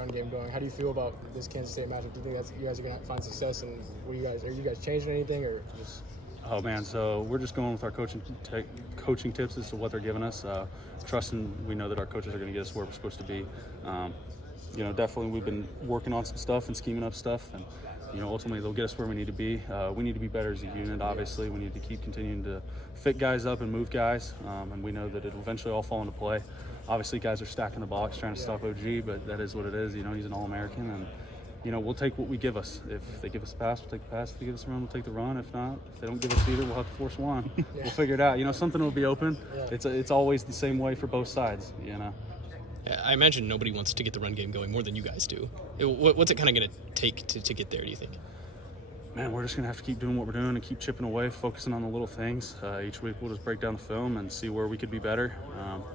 run game going. How do you feel about this Kansas State matchup? Do you think you guys are going to find success? And are you guys changing anything or just? Oh man, so we're just going with our coaching tips as to what they're giving us. Trusting we know that our coaches are going to get us where we're supposed to be. Definitely we've been working on some stuff and scheming up stuff, and ultimately they'll get us where we need to be. We need to be better as a unit. Obviously, we need to keep continuing to fit guys up and move guys, and we know that it'll eventually all fall into play. Obviously, guys are stacking the box trying to stop OG, but that is what it is. He's an All-American, and we'll take what we give us. If they give us a pass, we'll take the pass. If they give us a run, we'll take the run. If not, if they don't give us either, we'll have to force one. We'll figure it out. Something will be open. It's always the same way for both sides. Yeah, I imagine nobody wants to get the run game going more than you guys do. What's it kind of going to take to get there, do you think? Man, we're just going to have to keep doing what we're doing and keep chipping away, focusing on the little things. Each week we'll just break down the film and see where we could be better.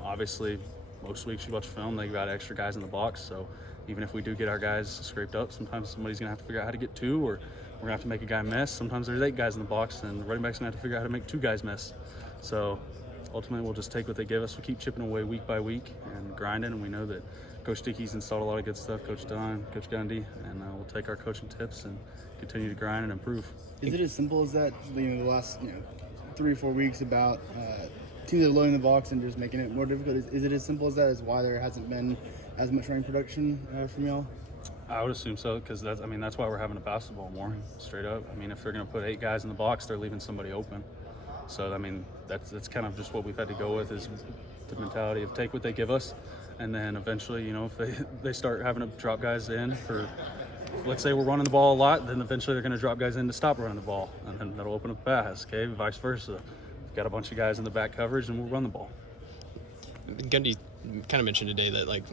Obviously, most weeks you watch film, they got extra guys in the box. So even if we do get our guys scraped up, sometimes somebody's going to have to figure out how to get two, or we're going to have to make a guy miss. Sometimes there's 8 guys in the box, and the running back's going to have to figure out how to make 2 guys miss. So ultimately, we'll just take what they give us. We keep chipping away week by week and grinding, and we know that Coach Dickey's installed a lot of good stuff, Coach Dunn, Coach Gundy, and we'll take our coaching tips and continue to grind and improve. Is it as simple as that, the last 3 or 4 weeks about teams that are loading the box and just making it more difficult? Is it as simple as that, as why there hasn't been as much running production from y'all? I would assume so, because that's why we're having to pass the ball more, straight up. If they're going to put 8 guys in the box, they're leaving somebody open. So, that's kind of just what we've had to go with, is the mentality of take what they give us. And then eventually, if they start having to drop guys in for, let's say we're running the ball a lot, then eventually they're going to drop guys in to stop running the ball. And then that'll open up a pass, okay? Vice versa. We've got a bunch of guys in the back coverage, and we'll run the ball. Gundy kind of mentioned today that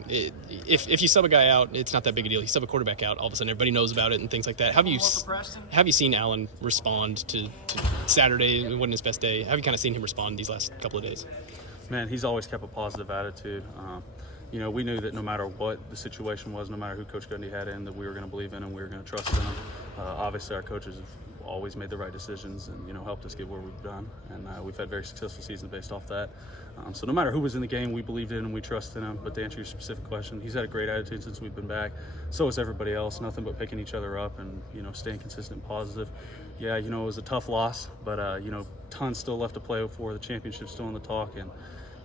if you sub a guy out, it's not that big a deal. You sub a quarterback out, all of a sudden everybody knows about it and things like that. Have you seen Allen respond to Saturday? It wasn't his best day. Have you kind of seen him respond these last couple of days? Man, he's always kept a positive attitude. We knew that no matter what the situation was, no matter who Coach Gundy had in, that we were going to believe in him, we were going to trust in him. Obviously, our coaches have always made the right decisions and helped us get where we've done, and we've had very successful seasons based off that. So no matter who was in the game, we believed in him, we trusted him. But to answer your specific question, he's had a great attitude since we've been back. So has everybody else. Nothing but picking each other up and staying consistent and positive. Yeah, it was a tough loss, but tons still left to play for. The championship's still in the talk, and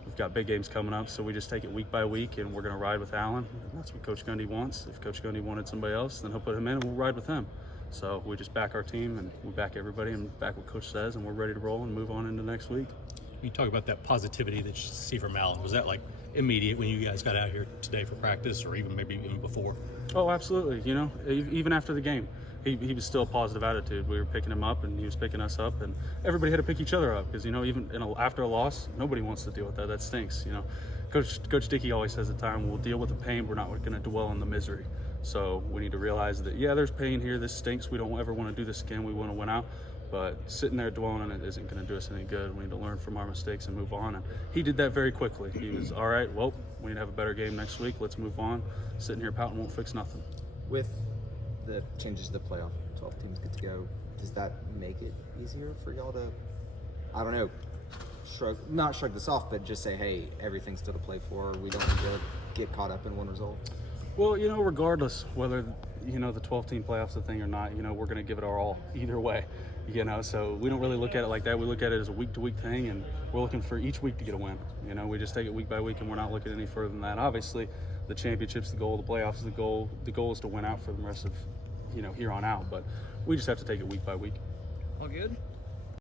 we've got big games coming up, so we just take it week by week, and we're going to ride with Allen. That's what Coach Gundy wants. If Coach Gundy wanted somebody else, then he'll put him in, and we'll ride with him. So we just back our team, and we back everybody, and back what Coach says, and we're ready to roll and move on into next week. You talk about that positivity that you see from Allen. Was that immediate when you guys got out here today for practice, or maybe even before? Oh, absolutely. Even after the game, he was still a positive attitude. We were picking him up, and he was picking us up, and everybody had to pick each other up, because even after a loss, nobody wants to deal with that. That stinks. Coach Dickey always says at the time, we'll deal with the pain. We're not going to dwell on the misery. So we need to realize that, there's pain here. This stinks. We don't ever want to do this again. We want to win out. But sitting there dwelling on it isn't going to do us any good. We need to learn from our mistakes and move on. And he did that very quickly. He was, all right, well, we need to have a better game next week. Let's move on. Sitting here pouting won't fix nothing. With the changes to the playoff, 12 teams get to go, does that make it easier for y'all to, I don't know, not shrug this off, but just say, hey, everything's still to play for. We don't need to get caught up in one result? Well, regardless whether, the 12-team playoff's a thing or not, we're going to give it our all either way, so we don't really look at it like that. We look at it as a week-to-week thing, and we're looking for each week to get a win. We just take it week by week, and we're not looking any further than that. Obviously, the championship's the goal, the playoffs is the goal. The goal is to win out for the rest of, here on out, but we just have to take it week by week. All good?